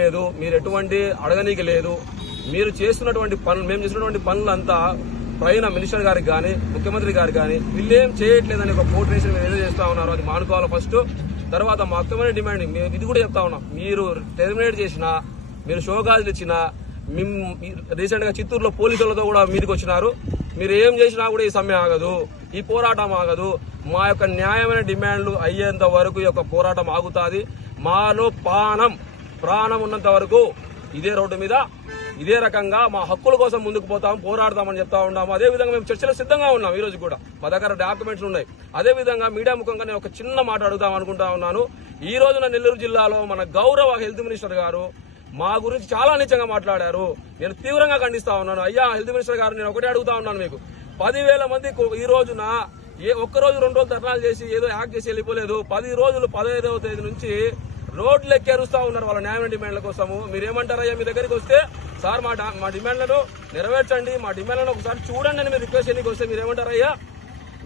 లేదు మీరు ఎటువంటి అడగనీకి లేదు. మీరు చేస్తున్నటువంటి పనులు మేము చేసినటువంటి పనులంతా పైన మినిస్టర్ గారికి కానీ ముఖ్యమంత్రి గారికి కానీ వీళ్ళేం చేయట్లేదని ఒక కోటరేషన్ మీరు ఏదో చేస్తా ఉన్నారు అది మానుకోవాలి ఫస్ట్ తర్వాత మా అక్తమైన డిమాండ్ మేము ఇది కూడా చెప్తా ఉన్నాం. మీరు టెర్మినేట్ చేసినా మీరు షోగాజులు ఇచ్చినా రీసెంట్గా చిత్తూరులో పోలీసులతో కూడా మీదకి వచ్చినారు. మీరు ఏం చేసినా కూడా ఈ సమ్మె ఆగదు ఈ పోరాటం ఆగదు. మా యొక్క న్యాయమైన డిమాండ్లు అయ్యేంత వరకు ఈ యొక్క పోరాటం ఆగుతుంది. మాలో పానం. ప్రాణం ఉన్నంత వరకు ఇదే రోడ్డు మీద ఇదే రకంగా మా హక్కుల కోసం ముందుకు పోతాం పోరాడతామని చెప్తా ఉన్నాము. అదే విధంగా మేము చర్చలో సిద్ధంగా ఉన్నాం ఈ రోజు కూడా. మా దగ్గర డాక్యుమెంట్స్ ఉన్నాయి. అదే విధంగా మీడియా ముఖంగా నేను ఒక చిన్న మాట అడుగుదాం అనుకుంటా ఉన్నాను. ఈ రోజున నెల్లూరు జిల్లాలో మన గౌరవ హెల్త్ మినిస్టర్ గారు మా గురించి చాలా నీచంగా మాట్లాడారు. నేను తీవ్రంగా ఖండిస్తా ఉన్నాను. అయ్యా హెల్త్ మినిస్టర్ గారు నేను ఒకటే అడుగుతా ఉన్నాను మీకు. పదివేల మంది ఈ రోజున ఏ ఒక్క రోజు రెండు రోజులు ధర్నాలు చేసి ఏదో యాక్ట్ చేసి వెళ్ళిపోలేదు. పది రోజులు పదహైదవ తేదీ నుంచి రోడ్లు ఎరుస్తా ఉన్నారు వాళ్ళ న్యాయమైన డిమాండ్ల కోసము. మీరేమంటారయ్యా మీ దగ్గరికి వస్తే సార్ మా మా డిమాండ్లను నెరవేర్చండి మా డిమాండ్లను ఒకసారి చూడండి అని మీరు రిక్వెస్ట్ చేయడానికి వస్తే మీరేమంటారయ్యా?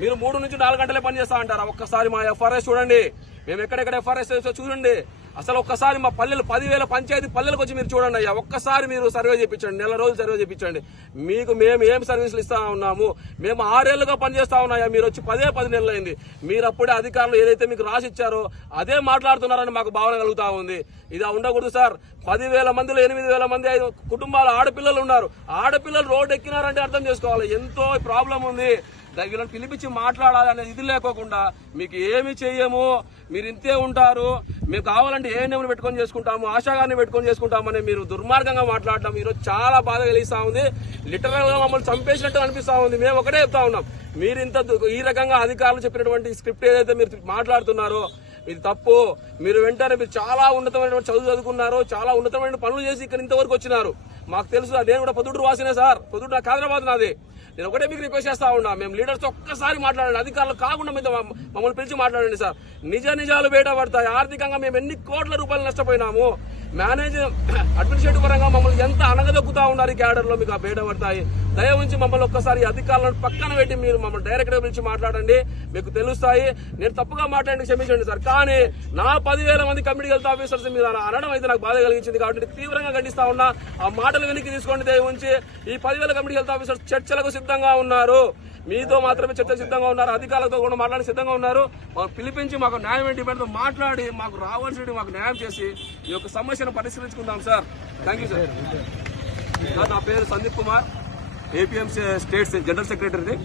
మీరు మూడు నుంచి నాలుగు గంటలే పని చేస్తా అంటారా? ఒక్కసారి మా ఎఫ్ఆర్ఎస్ చూడండి. మేము ఎక్కడెక్కడ ఎఫ్ఆర్ఎస్ చేస్తో చూడండి. అసలు ఒక్కసారి మా పల్లెలు పదివేల పంచాయతీ పల్లెలకు వచ్చి మీరు చూడండి అయ్యా. ఒక్కసారి మీరు సర్వే చేయించండి నెల రోజులు సర్వే చేయించండి మీకు మేము ఏం సర్వీసులు ఇస్తా ఉన్నాము? మేము ఆరేళ్ళుగా పనిచేస్తా ఉన్నాయా? మీరు వచ్చి పదే పది నెలలు అయింది. మీరు అప్పుడే అధికారులు ఏదైతే మీకు రాసి ఇచ్చారో అదే మాట్లాడుతున్నారని మాకు భావన కలుగుతా ఉంది. ఇది ఉండకూడదు సార్. పదివేల మందిలో ఎనిమిది వేల మంది ఐదు కుటుంబాల ఆడపిల్లలు ఉన్నారు. ఆడపిల్లలు రోడ్డు ఎక్కినారంటే అర్థం చేసుకోవాలి. ఎంతో ప్రాబ్లం ఉంది. దానికి వీళ్ళని పిలిపించి మాట్లాడాలి అనేది ఇది లేకోకుండా మీకు ఏమి చెయ్యము? మీరు ఇంతే ఉంటారు. మీకు కావాలంటే ఏ నెమను పెట్టుకొని చేసుకుంటాము ఆశాగాన్ని పెట్టుకొని చేసుకుంటామని మీరు దుర్మార్గంగా మాట్లాడటం ఈరోజు చాలా బాధ కలిగిస్తా ఉంది. లిటరల్గా మమ్మల్ని చంపేసినట్టు అనిపిస్తా ఉంది. మేము ఒకటే చెప్తా ఉన్నాం. మీరు ఇంత దు- ఈ రకంగా అధికారులు చెప్పినటువంటి స్క్రిప్ట్ ఏదైతే మీరు మాట్లాడుతున్నారో ఇది తప్పు. మీరు వెంటనే మీరు చాలా ఉన్నతమైన చదువు చదువుకున్నారు చాలా ఉన్నతమైన పనులు చేసి ఇక్కడ ఇంతవరకు వచ్చినారు. మాకు తెలుసు నేను కూడా పొద్దుడు వాసినే సార్. పొద్దుడు నాకు హైదరాబాద్ నాది. నేను ఒకటే మీకు రిక్వెస్ట్ చేస్తా ఉన్నా. మేము లీడర్స్ ఒక్కసారి మాట్లాడండి. అధికారులు కాకుండా మీతో మమ్మల్ని పిలిచి మాట్లాడండి సార్. నిజ నిజాలు బయట పడతాయి ఆర్థికంగా మేము ఎన్ని కోట్ల రూపాయలు నష్టపోయినాము? మేనేజర్ అడ్మినిస్ట్రేటివ్ పరంగా మమ్మల్ని ఎంత అనగదొక్కుతా ఉన్నారు ఈ క్యాడర్లో మీకు ఆ బయట పడతాయి. దయ ఉంచి మమ్మల్ని ఒక్కసారి అధికారులను పక్కన పెట్టి మీరు మమ్మల్ని డైరెక్ట్గా పిలిచి మాట్లాడండి. మీకు తెలుస్తాయి. నేను తప్పుగా మాట్లాడి క్షమించండి సార్. కానీ నా పదివేల మంది కమిటీ హెల్త్ ఆఫీసర్స్ మీద అనడం అయితే నాకు బాధ కలిగించింది కాబట్టి తీవ్రంగా ఖండిస్తా ఉన్నా. ఆ మాటలు వెనక్కి తీసుకోండి దయ ఉంచి ఈ పదివేల కమిటీ హెల్త్ ఆఫీసర్స్ చర్చలకు సిద్ధంగా ఉన్నారు. మీతో మాత్రమే చర్చ సిద్ధంగా ఉన్నారు అధికారులతో కూడా మాట్లాడి సిద్ధంగా ఉన్నారు. మాకు పిలిపించి మాకు న్యాయం డిమాండ్తో మాట్లాడి మాకు రావాల్సిన మాకు న్యాయం చేసి ఈ యొక్క సమస్యను పరిష్కరించుకుందాం సార్. థ్యాంక్ యూ సార్ సార్ నా పేరు Sandeep Kumar APMC state general సెక్రటరీని